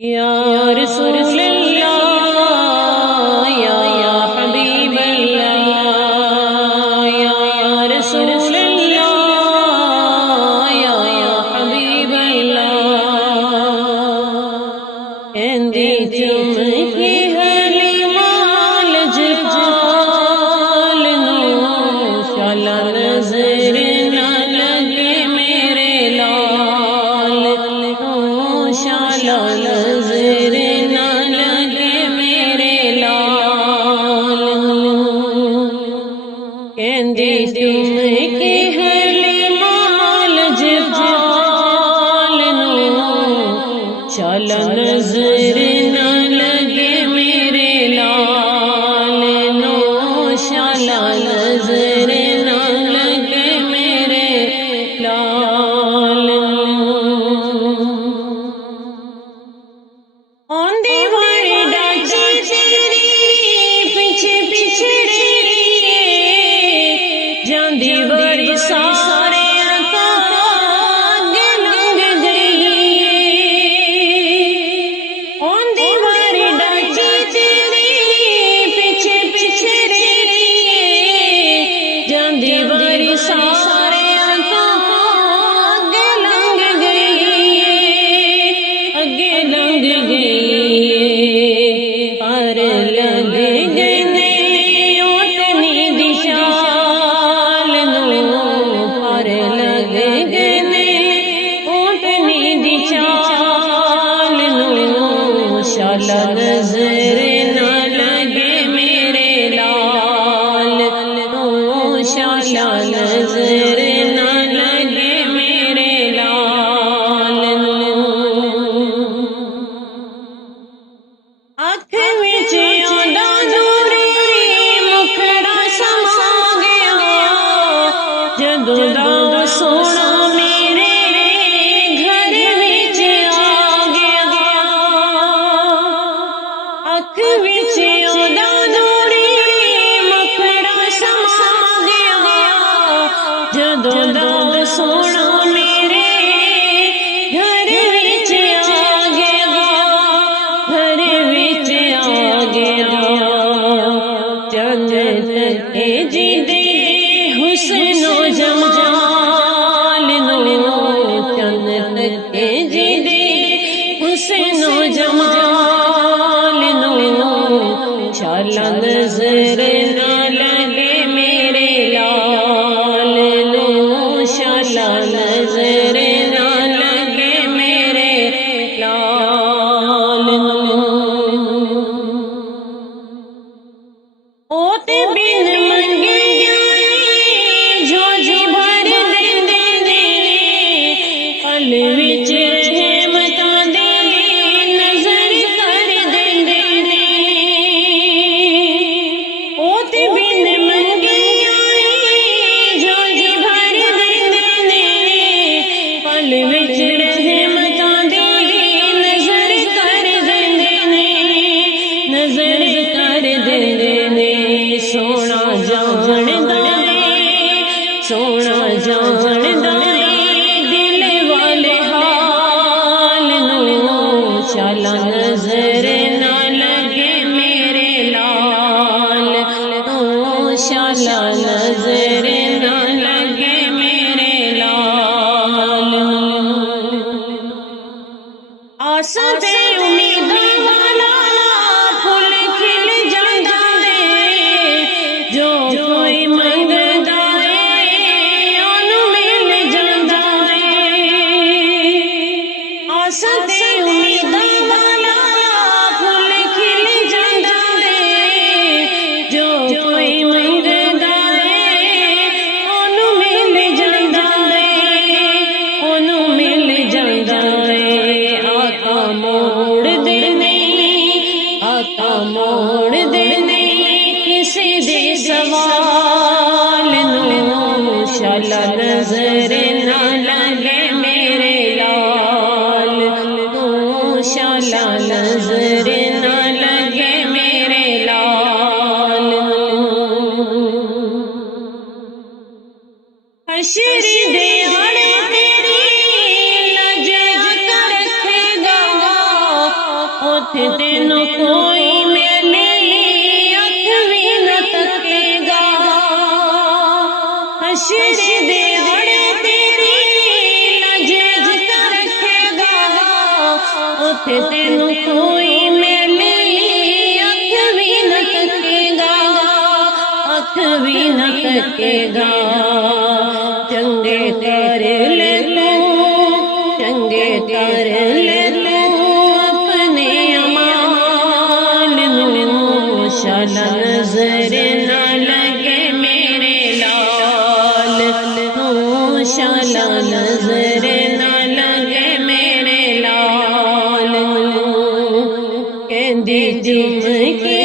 یا رسول اللہ یا حبیب اللہ یا رسول اللہ یا حبیب اللہ کہندی چمکی حلیمہ لجپال نو شالا نظر نہ لگے میرے لال شالا نظر نہ لگے میرے لال کہندی چمکی حلیمہ لجپال نو شالا نظر نہ لگے میرے لال نو شالا نظر نہ لگے میرے لال آندی واری ڈاچی تیری پیچھے پچھڑے جاندی واری سارے آگے لنگ گئی آندی واری ڈاچی تیری پیچھے پچھڑے جاندی واری سارے آگے لنگ گئی اگے لنگ گئی پر لگ گئے اونٹنی دی شال نو پر لگ گئے اونٹنی دی شال نو شالا نظر نہ لگے میرے لال نو شالا نظر نہ لگے میرے لال اکھ وچ آندا نوری مکھڑا سما گیا جدوں دا سونا میرے گھر وچ آ گیا اکھ وچ آندا نوری مکھڑا سما گیا جدوں دا سونا میرے گھر وچ آ گیا گھر وچ آ گیا جنت اے جی دے حسن و جمال نو جنت اے جی دے حسن و جمال نو شالا نظر نہ لگے میرے لال نو شالا نظر نہ لگے میرے لال او تے بن منگے جھولی بھر دیندے نے پل وچ رحمتاں دی نظر کر دیندے نے او تے بن منگے جھولی بھر دیندے نے پل وچ رحمتاں دی نظر کر دیندے نے نظر کر دیندے نے سونا جاندا سونا جاندا دل والے حال نو شالا نظر نہ لگے میرے لال نو شالا نظر نہ لگے میرے لال آساں تے امیداں والا پھل کھل جاندا ہے جو کوئی منگدا ہے اونوں مل جاندا ہے آساں تے امیداں والا پھل کھل جاندا ہے جو کوئی منگدا ہے اونوں مل جاندا ہے اونوں مل جاندا ہے آقا موڑ دے نہیں آقا موڑ دے نہیں کسی دے سوال نو شالا نظر نہ لگے میرے لال نو شالا نظر نہ لگے میرے لال حشر دے ہن تیری لج کر رکھے گا اتھے تینوں کوئی میلی اکھ بھی نہ تکے گا حشر دے اڑے تیری لجاج کر رکھے گا اتھے تینوں کوئی میلی اکھ بھی نہ تکے گا اکھ بھی نہ تکے گا چنگے کر لے تو چنگے کر لے تو اپنے اعمال نو شالا نظر نہ لگے میرے لال شالا نظر نہ لگے میرے لال کہندی جم کی